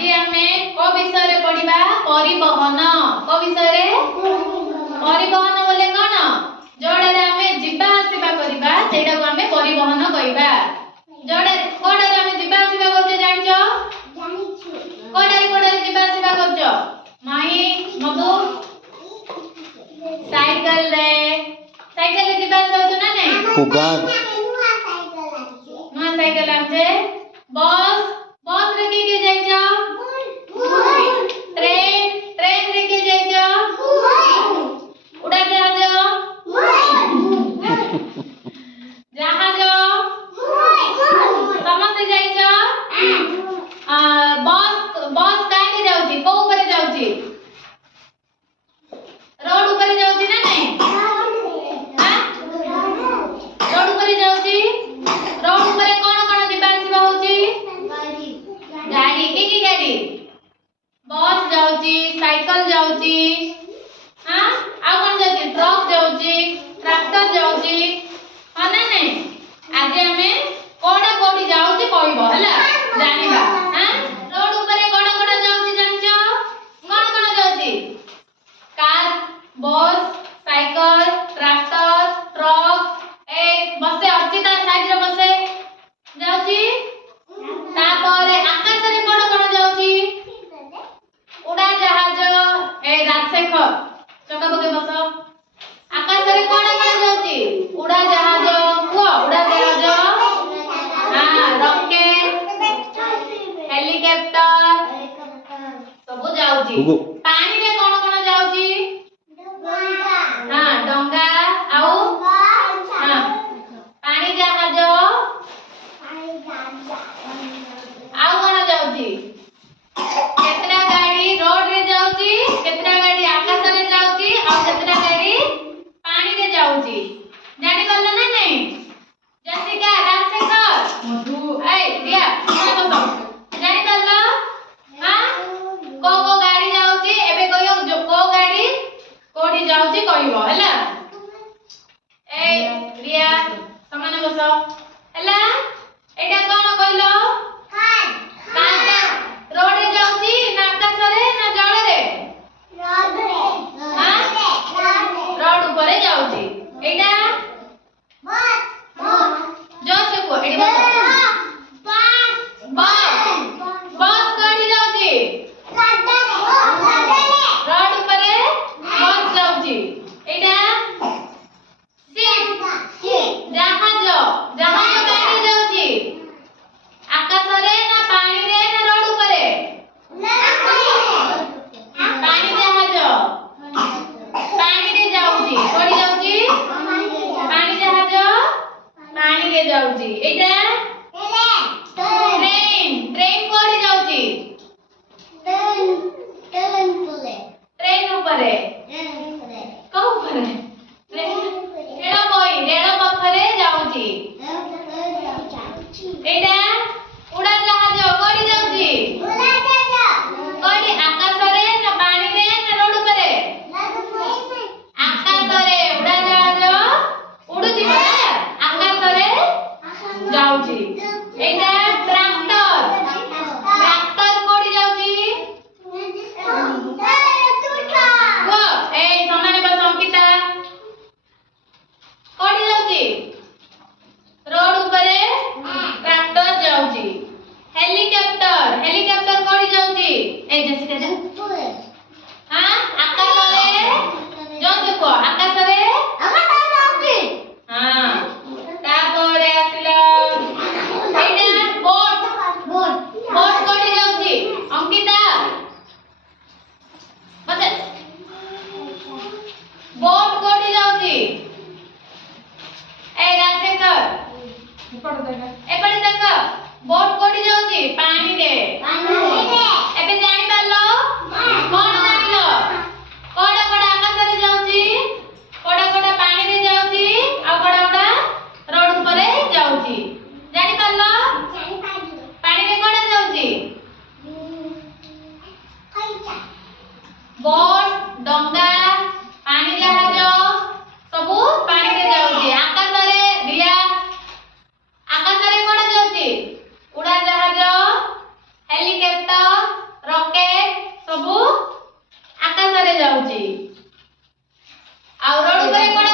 आज आमे को विषय रे पढिबा परिवहन को विषय रे परिवहन बोले कोन जोडे रे आमे जिबा आसीबा करिबा सेटा को आमे परिवहन कहिबा जोडे कोडे रे आमे जिबा आसीबा करते जानिचो कोडे जिबा आसीबा करचो माही मधु साइकिल रे जिबा आसीबा होचो ना नै फुगा नुआ साइकिल आछे बस रे के जाइचो ट्रेन रे के जाइचो उड़ाजाहाज जहाज समस्त जाइचो बस काहे जाउची को ऊपर जाउची रोड ऊपर जाउची ना नै हां रोड ऊपर जाउची रोड ऊपर कोन जिबा आसीबा होची गाड़ी के गाड़ी बस जाउची साइकिल जाउची हां आ कोन जाउची ट्रक जाउची ट्रैक्टर जाउची हां ना नै आज हमें कोडा कोडी जाउची कहबो हला जानिबा हां रोड ऊपर कोडा जाउची जानिचो कोन जाउची car bus cycle tractor truck ए बसे अछि ता साइड रे बसे जाउची तापरे आकाश रे कोन जाउची उड़ाजाहाज ए राजशेखर चका बगे बस आकाश रे कोन जाउची उड़ाजाहाज को उड़ाजाहाज हां रॉकेट हेलीकॉप्टर सब जाउची पानी रे कोन जाउची हां डंगा आउ हां पानी जहाज आउ कोन जाउची केतना गाड़ी रोड रे जाउची केतना गाड़ी आकाश रे जाउची और केतना गाड़ी पानी रे जाउची जानि करला ना नै जसिका राजशेखर मधु ए दिया बस जानि करला हां को गाड़ी जाउची एबे कहियो जो को गाड़ी कोठी जाउची कहिबो हला ए रिया समान बस हला एटा कोन कहिलो रोड रे जाउची ना आकाश रे ना जल रे रोड ऊपर जाउची एटा जो से को एडी बस गाड़ी जाउची रोड ऊपर बस जाउची एटा जहाज गाड़ी जाउची आकाश रे ना पानी रे ना रोड ऊपर पानी जहाज पानी रे जाउची कोडी जाउची पानी जहाज पानी रे जाउची एटा ट्रेन कोडी जाउची ट्रेन ऊपर को ऊपर रेल पथरे जाउची एटा उड़ाजाहाज कोडी जाउची कोडी आकाश रे ना पानी रे ना रोड ऊपर आकाश रे उड़ाजाहाज उडुची बला आकाश रे जाउची एटा ट्रैक्टर कोडी जाउची वो ए समान बस अंकिता कोडी जाउची रोड ऊपर ट्रैक्टर जाउची हेलीकॉप्टर कोडी जाउची ए जसिका जा हां आकाश रे जो से को आकाश रे हां तापरे आसिला एटा बोट कोडी जाउची अंकिता बस बोट कोडी जाउची ए राजशेखर एपटे देख बोट कोडी जाउची पानी रे एबे जानि पालो कोन जानिलो कोडा आकाश रे जाउची कोडा पानी रे जाउची आ कोडा रोड ऊपर जाउची जानि पालो पानी रे कोडा जाउची बोट डंगा पानी जहाज सब पानी रे जाउची आकाश रे दिया आकाश रे कोडा जाउची उड़ाजाहाज हेलीकॉप्टर ଯାଉଛି ଆଉ ରୋଡ ଉପରେ କଣ